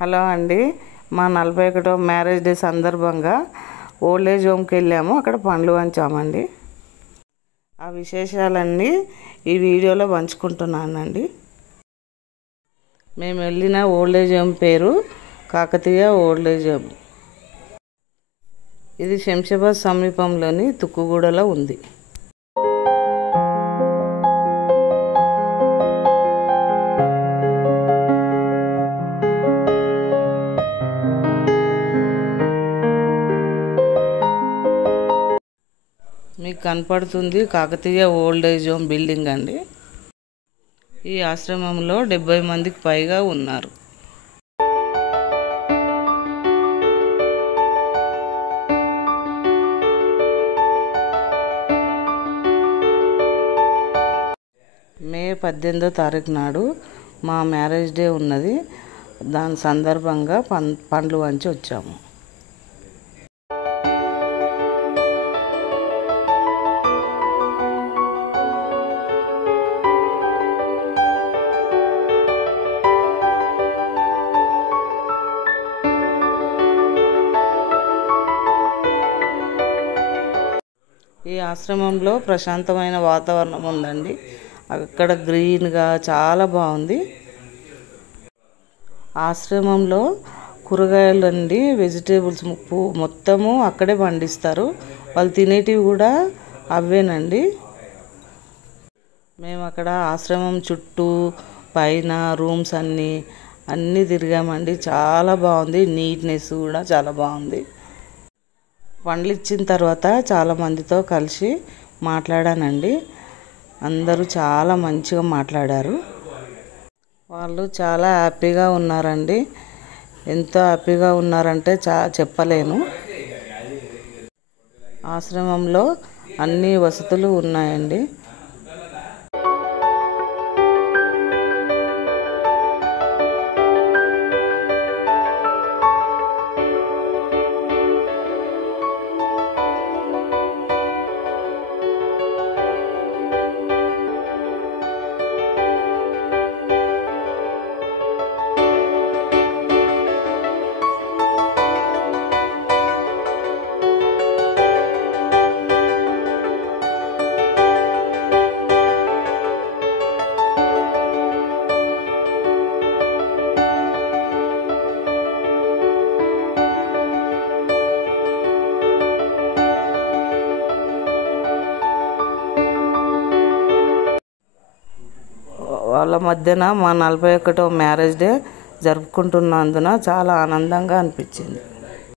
Hello అండి, మా 41వ marriage day సందర్భంగా ఓల్డ్ ఏజ్ హోమ్కి వెళ్ళాము. అక్కడ పండ్లు పంచామండి. ఆ విశేషాలన్నీ ఈ వీడియోలో పంచుకుంటున్నానండి. మేము వెళ్ళిన ఓల్డ్ ఏజ్ హోమ్ పేరు కాకతీయ ఓల్డ్ ఏజ్ హోమ్. ఇది శంషాబాద్ సమీపంలోని తుక్కుగూడలో ఉంది. మీకు కనపడుతుంది Kakatiya old age home building అండి. ఈ ఆశ్రమంలో 70 మందికి పైగా ఉన్నారు. మే 18వ తారీఖు నాడు మా మ్యారేజ్ డే ఉన్నది. దాని సందర్భంగా పండ్లు పంచి వచ్చాము. ఈ ఆశ్రమంలో ప్రశాంతమైన వాతావరణం ఉందండి. అక్కడ గ్రీన్గా చాలా బాగుంది. ఆశ్రమంలో కూరగాయలు అండి, వెజిటేబుల్స్ మొత్తము అక్కడే పండిస్తారు. వాళ్ళు తినేటివి కూడా అవేనండి. మేము అక్కడ ఆశ్రమం చుట్టూ పైన రూమ్స్ అన్నీ తిరిగామండి. చాలా బాగుంది. నీట్నెస్ కూడా చాలా బాగుంది. పండ్లు ఇచ్చిన తర్వాత చాలామందితో కలిసి మాట్లాడానండి. అందరూ చాలా మంచిగా మాట్లాడారు. వాళ్ళు చాలా హ్యాపీగా ఉన్నారండి. ఎంతో హ్యాపీగా ఉన్నారంటే చెప్పలేను. ఆశ్రమంలో అన్ని వసతులు ఉన్నాయండి. వాళ్ళ మధ్యన మా 41వ మ్యారేజ్ డే జరుపుకుంటున్నందున చాలా ఆనందంగా అనిపించింది.